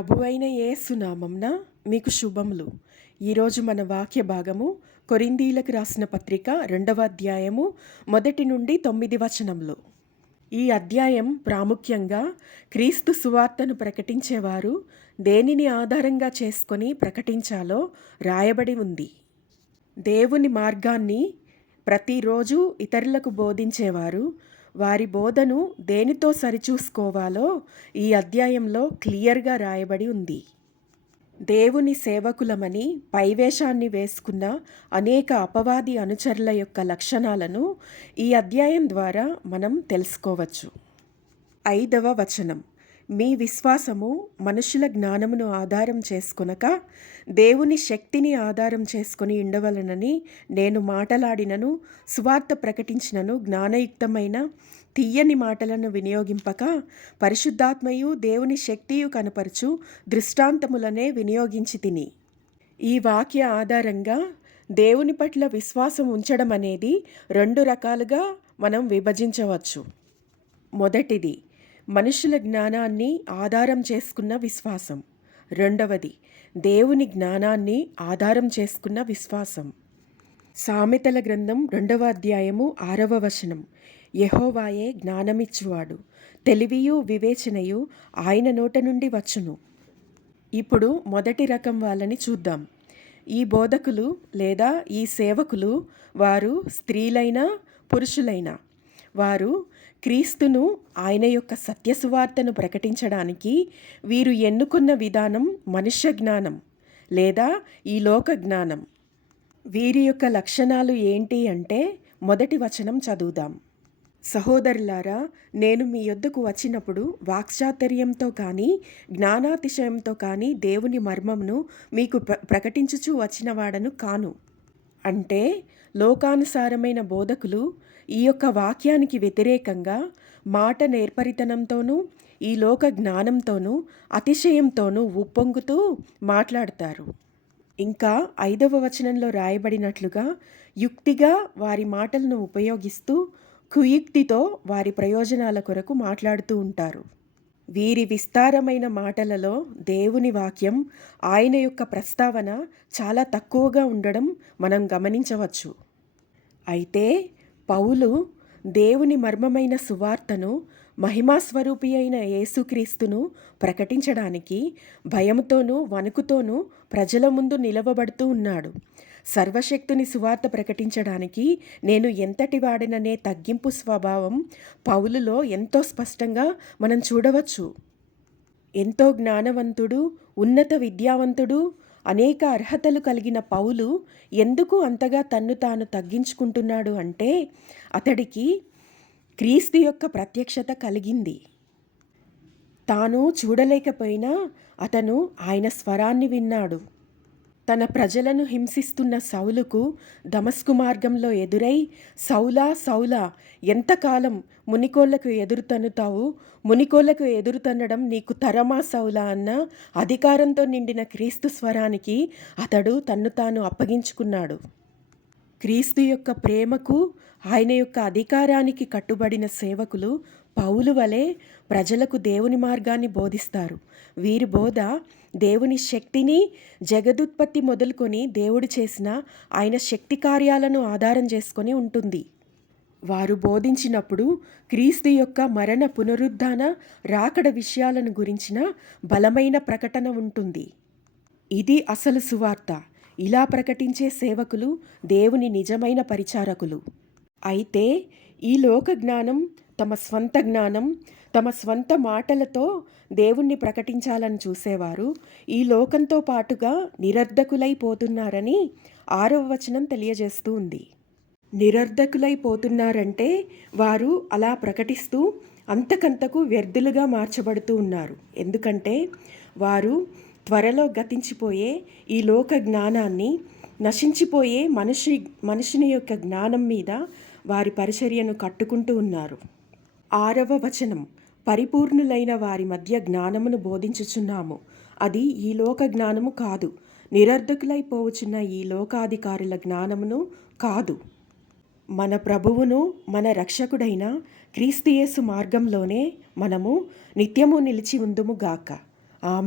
ప్రభువైన యేసునామంన మీకు శుభములు. ఈరోజు మన వాక్య భాగము కొరిందీలకు రాసిన పత్రిక రెండవ అధ్యాయము మొదటి నుండి తొమ్మిది వచనంలో ఈ అధ్యాయం ప్రాముఖ్యంగా క్రీస్తు సువార్తను ప్రకటించేవారు దేనిని ఆధారంగా చేసుకొని ప్రకటించాలో రాయబడి ఉంది. దేవుని మార్గాన్ని ప్రతిరోజు ఇతరులకు బోధించేవారు వారి బోధను దేనితో సరిచూసుకోవాలో ఈ అధ్యాయంలో క్లియర్గా రాయబడి ఉంది. దేవుని సేవకులమని పైవేషాన్ని వేసుకున్న అనేక అపవాది అనుచరుల యొక్క లక్షణాలను ఈ అధ్యాయం ద్వారా మనం తెలుసుకోవచ్చు. ఐదవ వచనం. మీ విశ్వాసము మనుషుల జ్ఞానమును ఆధారం చేసుకొనక దేవుని శక్తిని ఆధారం చేసుకొని ఉండవలనని నేను మాటలాడినను సువార్త ప్రకటించినను జ్ఞానయుక్తమైన తీయని మాటలను వినియోగింపక పరిశుద్ధాత్మయు దేవుని శక్తియు కనపరచు దృష్టాంతములనే వినియోగించి తిని. ఈ వాక్య ఆధారంగా దేవుని పట్ల విశ్వాసం ఉంచడం అనేది రెండు రకాలుగా మనం విభజించవచ్చు. మొదటిది మనుషుల జ్ఞానాన్ని ఆధారం చేసుకున్న విశ్వాసం. రెండవది దేవుని జ్ఞానాన్ని ఆధారం చేసుకున్న విశ్వాసం. సామెతల గ్రంథం రెండవ అధ్యాయము ఆరవ వచనం. యహోవాయే జ్ఞానమిచ్చువాడు. తెలివియు వివేచనయు ఆయన నోట నుండి వచ్చును. ఇప్పుడు మొదటి రకం వాళ్ళని చూద్దాం. ఈ బోధకులు లేదా ఈ సేవకులు వారు స్త్రీలైనా పురుషులైనా. వారు క్రీస్తును ఆయన యొక్క సత్యసువార్తను ప్రకటించడానికి వీరు ఎన్నుకున్న విధానం మనుష్య జ్ఞానం లేదా ఈ లోక జ్ఞానం. వీరి యొక్క లక్షణాలు ఏంటి అంటే మొదటి వచనం చదువుదాం. సహోదరులారా నేను మీ యొద్దకు వచ్చినప్పుడు వాక్చాతుర్యంతో కానీ జ్ఞానాతిశయంతో కానీ దేవుని మర్మమును మీకు ప్ర ప్రకటించుచూ వచ్చినవాడను కాను. అంటే లోకానుసారమైన బోధకులు ఈ యొక్క వాక్యానికి వ్యతిరేకంగా మాట నేర్పరితనంతోనూ ఈ లోక జ్ఞానంతోనూ అతిశయంతోనూ ఉప్పొంగుతూ మాట్లాడతారు. ఇంకా ఐదవ వచనంలో రాయబడినట్లుగా యుక్తిగా వారి మాటలను ఉపయోగిస్తూ కుయుక్తితో వారి ప్రయోజనాల కొరకు మాట్లాడుతూ ఉంటారు. వీరి విస్తారమైన మాటలలో దేవుని వాక్యం ఆయన యొక్క ప్రస్తావన చాలా తక్కువగా ఉండడం మనం గమనించవచ్చు. అయితే పౌలు దేవుని మర్మమైన సువార్తను మహిమాస్వరూపి అయిన యేసుక్రీస్తును ప్రకటించడానికి భయంతోనూ వణుకుతోనూ ప్రజల ముందు నిలవబడుతూ ఉన్నాడు. సర్వశక్తుని సువార్త ప్రకటించడానికి నేను ఎంతటి వాడిననే తగ్గింపు స్వభావం పౌలులో ఎంతో స్పష్టంగా మనం చూడవచ్చు. ఎంతో జ్ఞానవంతుడు ఉన్నత విద్యావంతుడు అనేక అర్హతలు కలిగిన పౌలు ఎందుకు అంతగా తన్ను తాను తగ్గించుకుంటున్నాడు అంటే అతడికి క్రీస్తు యొక్క ప్రత్యక్షత కలిగింది. తాను చూడలేకపోయినా అతను ఆయన స్వరాన్ని విన్నాడు. తన ప్రజలను హింసిస్తున్న సౌలుకు దమస్కు మార్గంలో ఎదురై సౌలా సౌలా ఎంతకాలం మునికోళ్ళకు ఎదురుతన్నుతావు? మునికోళ్ళకు ఎదురుతన్నడం నీకు తరమా సౌలా అన్న అధికారంతో నిండిన క్రీస్తు స్వరానికి అతడు తన్ను తాను అప్పగించుకున్నాడు. క్రీస్తు యొక్క ప్రేమకు ఆయన యొక్క అధికారానికి కట్టుబడిన సేవకులు పౌలు వలె ప్రజలకు దేవుని మార్గాన్ని బోధిస్తారు. వీరి బోధ దేవుని శక్తిని జగదుత్పత్తి మొదలుకొని దేవుడు చేసిన ఆయన శక్తి కార్యాలను ఆధారం చేసుకొని ఉంటుంది. వారు బోధించినప్పుడు క్రీస్తు యొక్క మరణ పునరుద్ధాన రాకడ విషయాలను గురించిన బలమైన ప్రకటన ఉంటుంది. ఇది అసలు సువార్త. ఇలా ప్రకటించే సేవకులు దేవుని నిజమైన పరిచారకులు. అయితే ఈ లోక జ్ఞానం తమ స్వంత జ్ఞానం తమ స్వంత మాటలతో దేవుణ్ణి ప్రకటించాలని చూసేవారు. ఈ లోకంతో పాటుగా నిరర్ధకులైపోతున్నారని ఆరవ వచనం తెలియజేస్తూ ఉంది. నిరర్ధకులైపోతున్నారంటే వారు అలా ప్రకటిస్తూ అంతకంతకు వ్యర్థులుగా మార్చబడుతూ ఉన్నారు. ఎందుకంటే వారు త్వరలో గతించిపోయే ఈ లోక జ్ఞానాన్ని నశించిపోయే మనిషి మనిషిని యొక్క జ్ఞానం మీద వారి పరిచర్యను కట్టుకుంటూ ఉన్నారు. ఆరవ వచనం. పరిపూర్ణులైన వారి మధ్య జ్ఞానమును బోధించుచున్నాము. అది ఈ లోక జ్ఞానము కాదు. నిరర్ధకులైపోవచ్చున్న ఈ లోకాధికారుల జ్ఞానమును కాదు. మన ప్రభువును మన రక్షకుడైన క్రీస్తియేసు మార్గంలోనే మనము నిత్యము నిలిచి ఉందుము గాక. ఆ